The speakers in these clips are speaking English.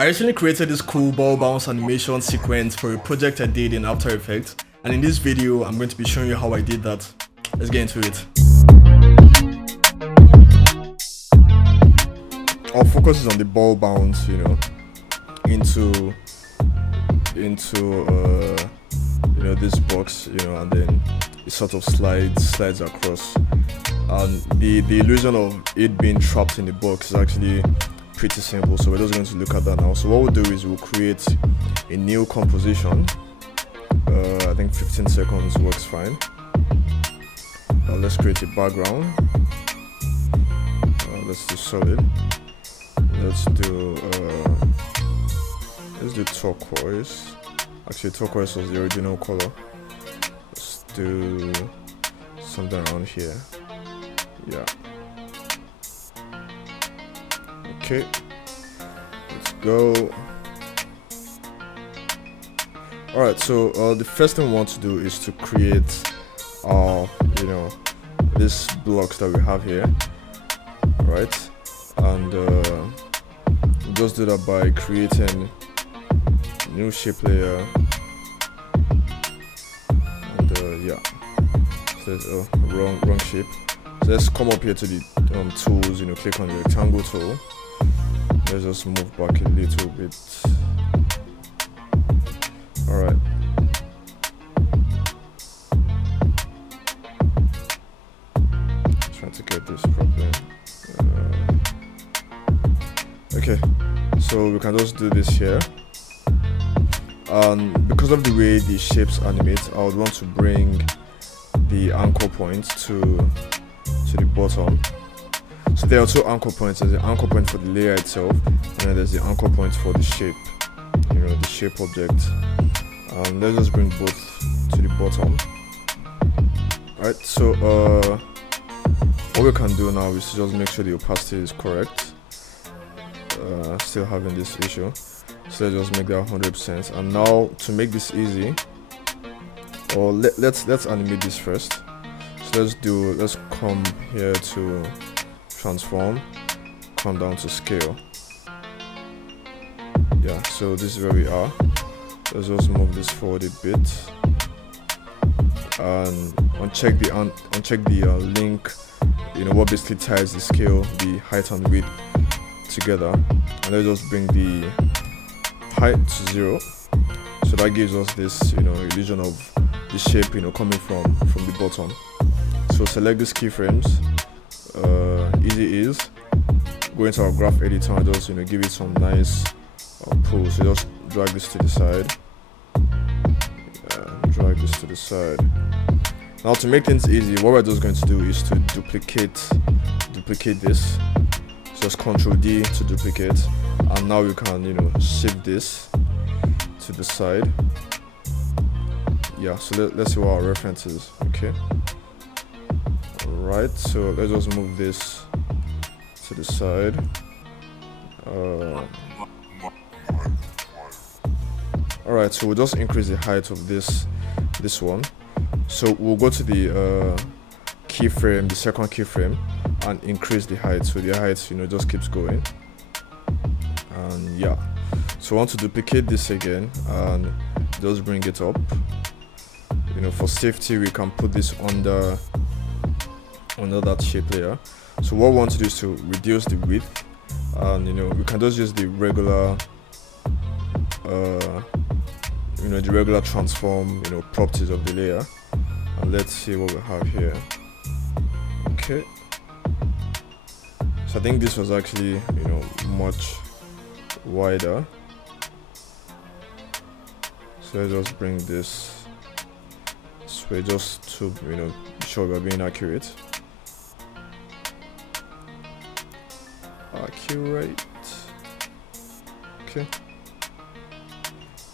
I recently created this cool ball bounce animation sequence for a project I did in After Effects, and in this video I'm going to be showing you how I did that. Let's get into it. Our focus is on the ball bounce, into this box, and then it sort of slides across. And the illusion of it being trapped in the box is actually pretty simple, so we're just going to look at that now. So what we'll do is we'll create a new composition. I think 15 seconds works fine. Let's create a background. Let's do solid. Let's do turquoise. Actually, turquoise was the original color. Let's do something around here. Yeah. Okay. Let's go. Alright, so the first thing we want to do is to create these blocks that we have here. Right? And we'll just do that by creating a new shape layer. And yeah. So wrong shape. So let's come up here to the tools, click on the rectangle tool. Let's just move back a little bit. Alright. Trying to get this properly. Okay, so we can just do this here. And because of the way the shapes animate, I would want to bring the anchor point to the bottom. So there are two anchor points. There's the anchor point for the layer itself, and then there's the anchor point for the shape, the shape object. Let's just bring both to the bottom. Alright, so what we can do now is to just make sure the opacity is correct. Still having this issue, so let's just make that 100%. And now to make this easy, or let's animate this first. So let's come here to transform, come down to scale. Yeah, so this is where we are. Let's just move this forward a bit and uncheck the link, what basically ties the scale, the height and width together, and let's just bring the height to 0. So that gives us this illusion of the shape coming from the bottom. So select these keyframes. Easy is go into our graph editor and just give it some nice pull. So just drag this to the side. Drag this to the side. Now to make things easy, what we're just going to do is to duplicate this. So just Ctrl D to duplicate, and now we can shift this to the side. Yeah, so let's see what our reference is. Okay. Alright, so let's just move this to the side. Alright, so we'll just increase the height of this one. So we'll go to the keyframe, the second keyframe, and increase the height. So the height just keeps going. And yeah, so I want to duplicate this again and just bring it up. For safety, we can put this under that shape layer. So what we want to do is to reduce the width, and we can just use the regular transform properties of the layer. And let's see what we have here. Okay, so I think this was actually much wider. So let's just bring this way just to be sure we're being accurate. Okay,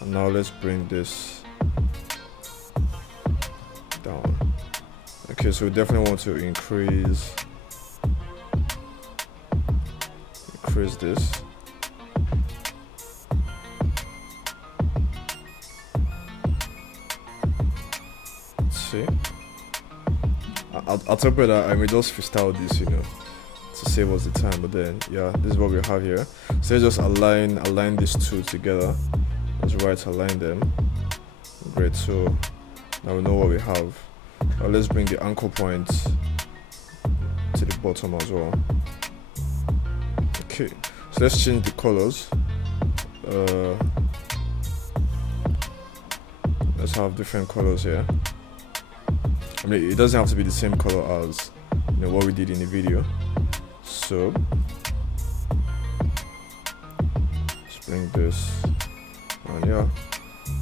and now let's bring this down. Okay, so we definitely want to increase this. Let's see. I'll tell you that I may just freestyle this, to save us the time, but then yeah, this is what we have here. So let's just align these two together. Let's right align them. Great, so now we know what we have. Now let's bring the anchor point to the bottom as well. Okay, so let's change the colors. Let's have different colors here. I mean, it doesn't have to be the same color as what we did in the video. So let's bring this, and yeah,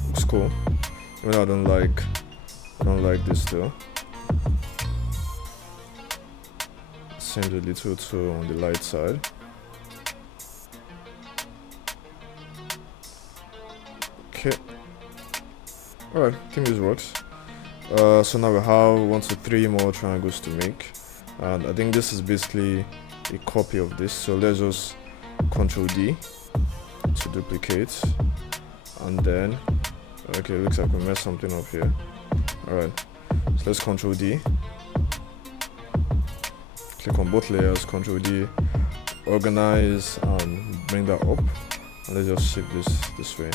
looks cool. Even though I don't like this though. Change a little too on the light side. Okay. Alright, I think this works. So now we have 1 to 3 more triangles to make, and I think this is basically a copy of this. So let's just Ctrl D to duplicate, and then okay, looks like we messed something up here. Alright, so let's Ctrl D, click on both layers, Ctrl D, organize and bring that up, and let's just shift this way.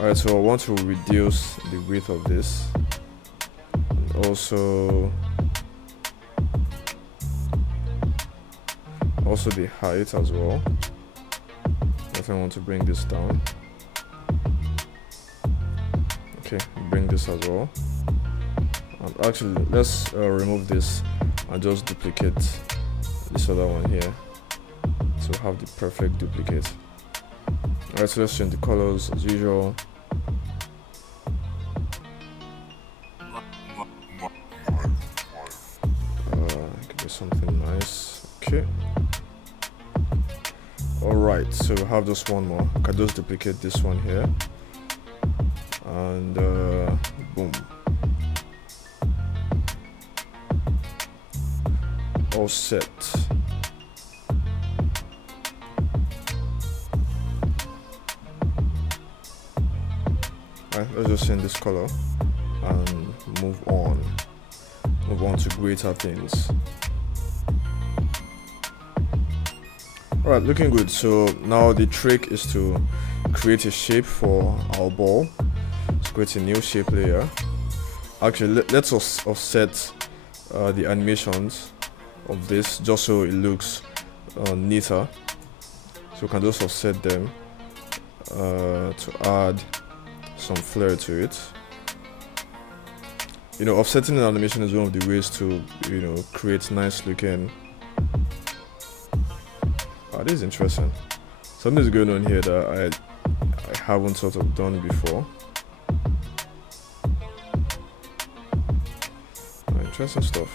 Alright, so I want to reduce the width of this, and also the height as well. If I want to bring this down, okay, bring this as well. And actually, let's remove this and just duplicate this other one here to have the perfect duplicate. Alright, so let's change the colors as usual. Give me something nice. Okay. Alright, so we have just one more. I can just duplicate this one here. And boom. All set. Alright, let's just change this color and move on to greater things. Alright, looking good. So now the trick is to create a shape for our ball. Let's create a new shape layer. Actually, let's offset the animations of this just so it looks neater. So we can just offset them to add some flair to it. Offsetting an animation is one of the ways to create nice looking. This is interesting. Something's going on here that I haven't sort of done before. Interesting stuff.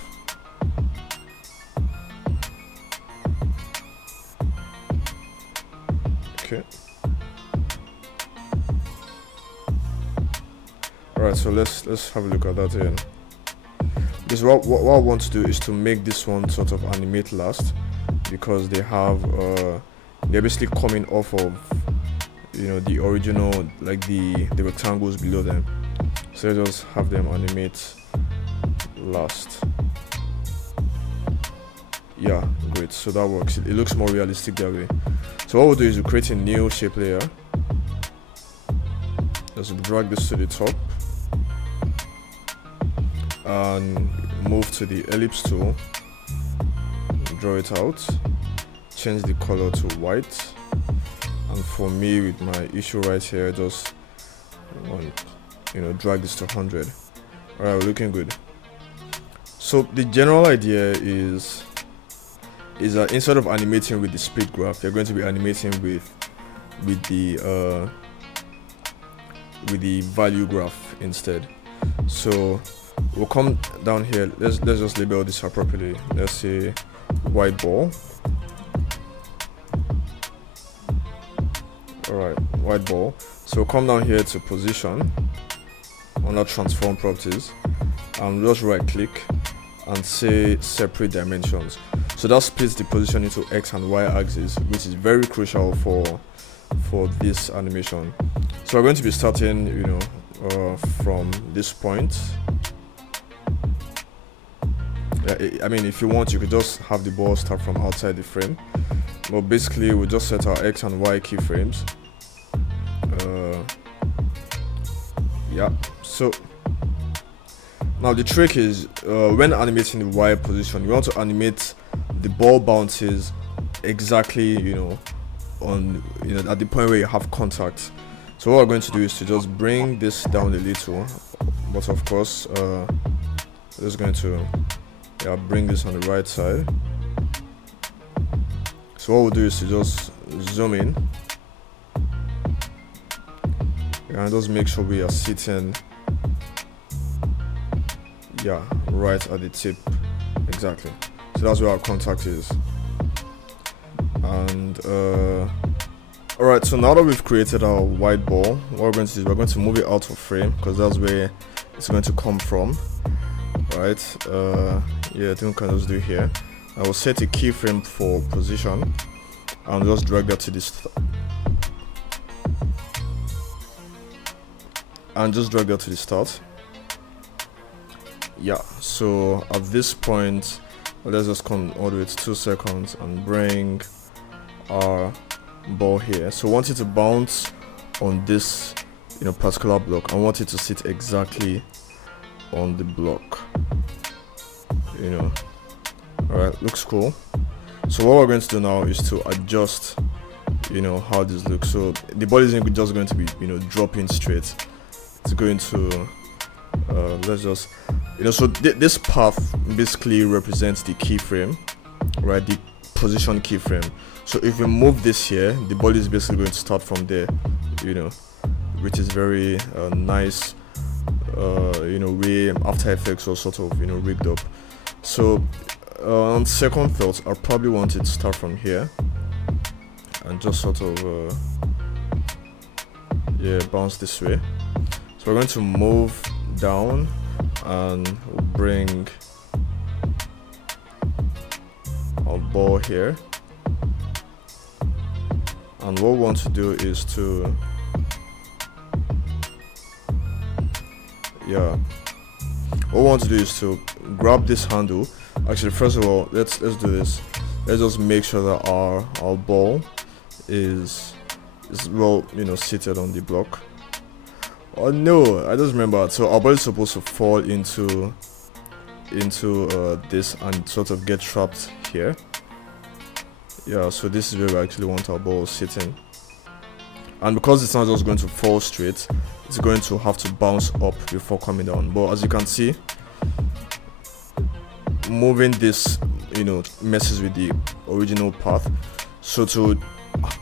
Okay. Alright, so let's have a look at that here. Because what I want to do is to make this one sort of animate last, because they have they're basically coming off of the original, like the rectangles below them. So I just have them animate last. Yeah, great. So that works. It looks more realistic that way. So what we'll do is we'll create a new shape layer. Let's drag this to the top and move to the ellipse tool, draw it out, change the color to white, and for me with my issue right here, just drag this to 100. Alright, we're looking good. So the general idea is that instead of animating with the split graph, you're going to be animating with the value graph instead. So we'll come down here. Let's just label this appropriately. Let's say white ball. Alright, white ball. So we'll come down here to position under transform properties, and just right click and say separate dimensions. So that splits the position into X and Y axis, which is very crucial for this animation. So we're going to be starting from this point. I mean, if you want, you could just have the ball start from outside the frame, but basically we just set our X and Y keyframes. Yeah, so now the trick is when animating the Y position, you want to animate the ball bounces exactly, on at the point where you have contact. So what we're going to do is to just bring this down a little, but of course just going to bring this on the right side. So what we'll do is to just zoom in and just make sure we are sitting right at the tip, exactly. So that's where our contact is. And alright, so now that we've created our white ball, what we're going to do is we're going to move it out of frame because that's where it's going to come from. Right, I think we can just do here. I will set a keyframe for position and just drag that to this start. Yeah, so at this point, let's just come all the way to 2 seconds and bring our ball here. So I want it to bounce on this particular block. I want it to sit exactly on the block. Alright, looks cool. So what we're going to do now is to adjust how this looks. So the ball isn't just going to be dropping straight. It's going to let's just so this path basically represents the keyframe, right? The position keyframe. So if we move this here, the ball is basically going to start from there, which is very nice, way After Effects or sort of rigged up. So on second thought, I probably want it to start from here and just sort of bounce this way. So we're going to move down and bring our ball here, and what we want to do is to grab this handle. Actually, first of all, let's do this. Let's just make sure that our ball is well seated on the block. Oh no, I just remembered. So our ball is supposed to fall into this and sort of get trapped here. Yeah, so this is where we actually want our ball sitting. And because it's not just going to fall straight, it's going to have to bounce up before coming down. But as you can see, moving this messes with the original path. So to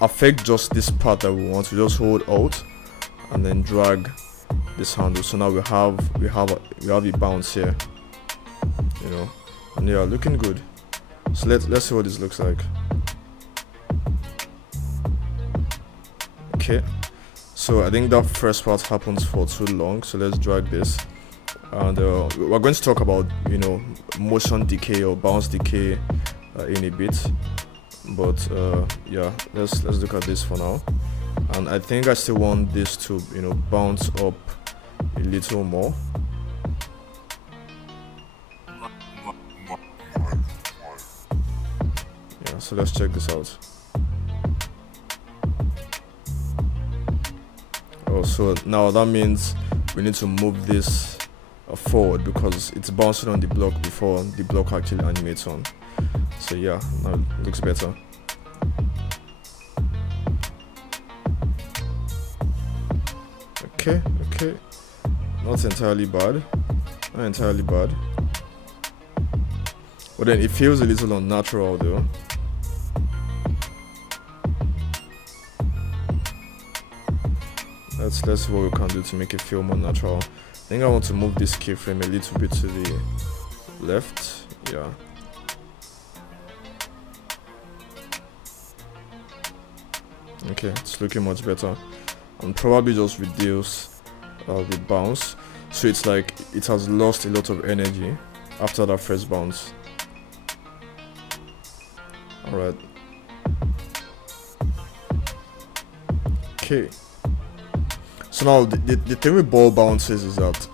affect just this part that we want, we just hold Alt and then drag this handle. So now we have a bounce here, and looking good. So let's see what this looks like. Okay, so I think that first part happens for too long, so let's drag this, and we're going to talk about motion decay or bounce decay in a bit, but let's look at this for now. And I think I still want this to bounce up a little more. Yeah, so let's check this out. Oh, so now that means we need to move this forward because it's bouncing on the block before the block actually animates on. So yeah, now it looks better. Okay, not entirely bad, but then it feels a little unnatural though. Let's see what we can do to make it feel more natural. I think I want to move this keyframe a little bit to the left. Yeah. Okay, it's looking much better. And probably just reduce the bounce, so it's like it has lost a lot of energy after that first bounce. Alright. Okay. So now the thing with ball bounces is that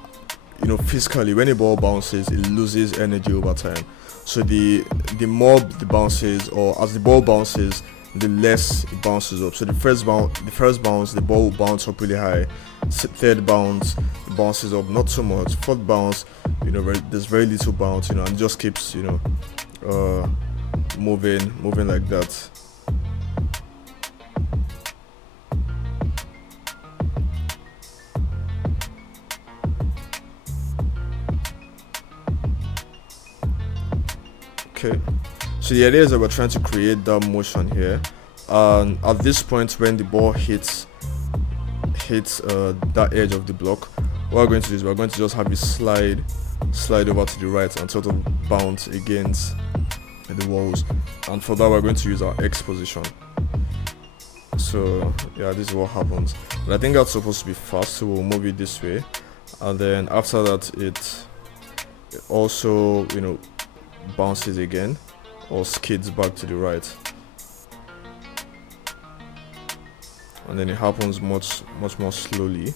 physically when a ball bounces, it loses energy over time. So the more the bounces, or as the ball bounces, the less it bounces up. So the first bounce, the ball will bounce up really high. Third bounce, it bounces up not so much. Fourth bounce, there's very little bounce, and it just keeps, moving like that. Okay, so the idea is that we're trying to create that motion here, and at this point when the ball hits that edge of the block, what we're going to do is we're going to just have it slide over to the right and sort of bounce against the walls, and for that we're going to use our X position. So yeah, this is what happens, but I think that's supposed to be fast, so we'll move it this way, and then after that it also bounces again or skids back to the right, and then it happens much more slowly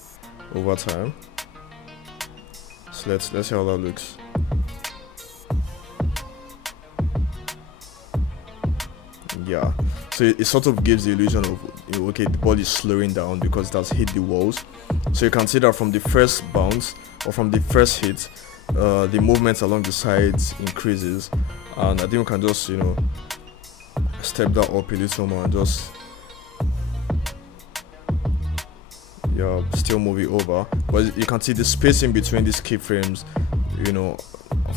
over time. So let's see how that looks. Yeah, so it sort of gives the illusion of okay, the ball is slowing down because that's hit the walls. So you can see that from the first bounce or from the first hit, the movement along the sides increases, and I think we can just step that up a little more and just still move it over. But you can see the spacing between these keyframes,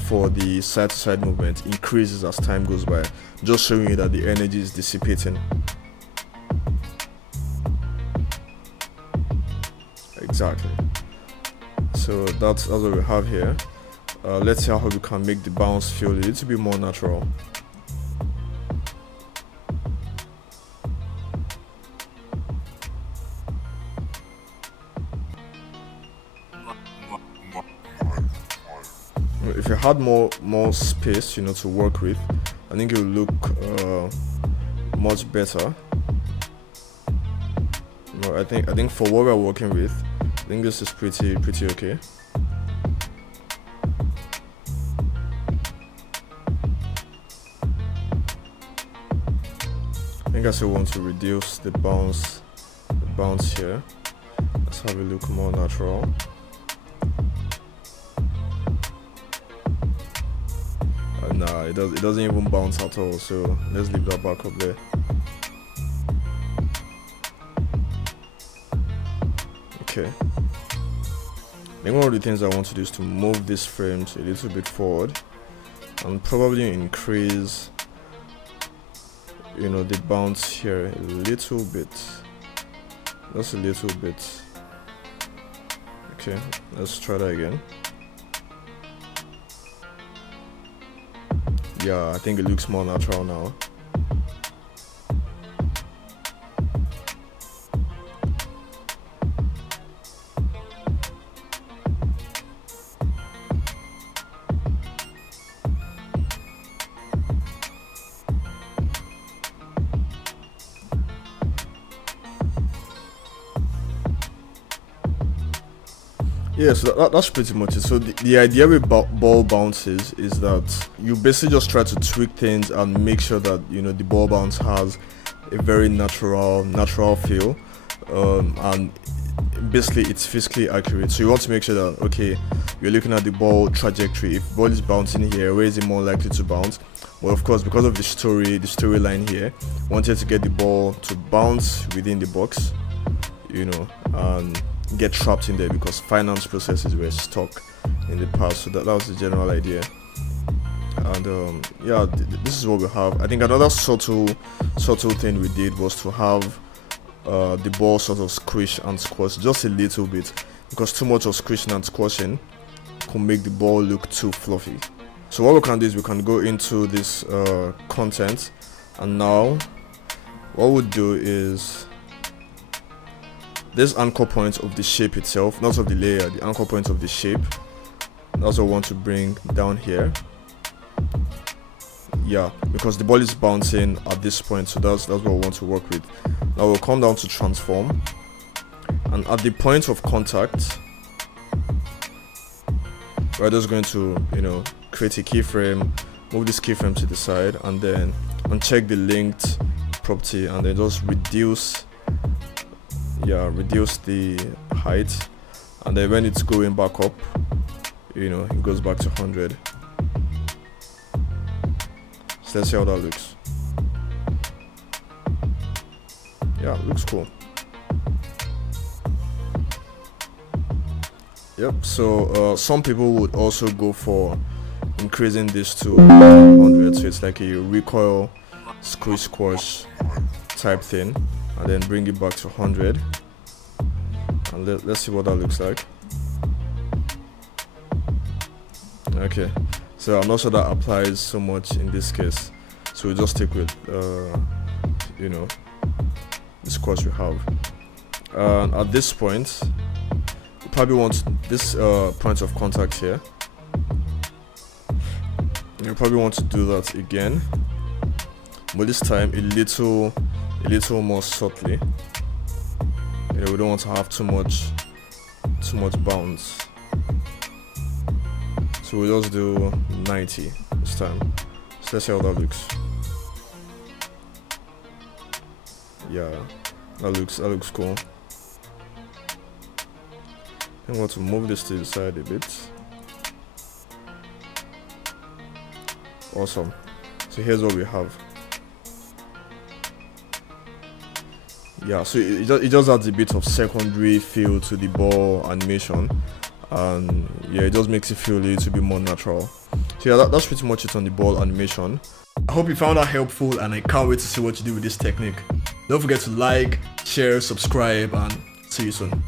for the side to side movement increases as time goes by, just showing you that the energy is dissipating. Exactly. So that's what we have here. Let's see how we can make the bounce feel a little bit more natural. If you had more space, to work with, I think it will look much better. I think for what we're working with, I think this is pretty okay. I think I still want to reduce the bounce here. Let's have it look more natural. Nah, it doesn't even bounce at all, so let's leave that back up there. Okay, then one of the things I want to do is to move these frames a little bit forward and probably increase the bounce here a little bit, just a little bit. Okay, let's try that again. Yeah, I think it looks more natural now. Yeah, so that's pretty much it. So the idea with ball bounces is that you basically just try to tweak things and make sure that the ball bounce has a very natural feel, and basically it's physically accurate. So you want to make sure that okay, you're looking at the ball trajectory. If ball is bouncing here, where is it more likely to bounce? Well, of course, because of the storyline here, wanted to get the ball to bounce within the box, and get trapped in there because finance processes were stuck in the past. So that was the general idea, and this is what we have. I think another subtle thing we did was to have the ball sort of squish and squash just a little bit, because too much of squishing and squashing could make the ball look too fluffy. So what we can do is we can go into this content, and now what we'll do is this anchor point of the shape itself, not of the layer, the anchor point of the shape, that's what I want to bring down here. Yeah, because the ball is bouncing at this point, so that's what I want to work with. Now we'll come down to transform, and at the point of contact, we're just going to create a keyframe move this keyframe to the side, and then uncheck the linked property, and then just reduce the height, and then when it's going back up, it goes back to 100. So let's see how that looks. Yeah, it looks cool. Yep, so some people would also go for increasing this to 100, so it's like a recoil squish type thing, and then bring it back to 100, and let's see what that looks like. Okay, so I'm not sure that applies so much in this case, so we'll just stick with the squash we have. And at this point, you probably want this point of contact here. You probably want to do that again, but this time a little more subtly. We don't want to have too much bounce, so we'll just do 90 this time. So let's see how that looks. Yeah, that looks cool. I want to move this to the side a bit. Awesome. So here's what we have. Yeah, so it just adds a bit of secondary feel to the ball animation, and yeah, it just makes it feel a little bit more natural. So yeah, that's pretty much it on the ball animation. I hope you found that helpful, and I can't wait to see what you do with this technique. Don't forget to like, share, subscribe, and see you soon.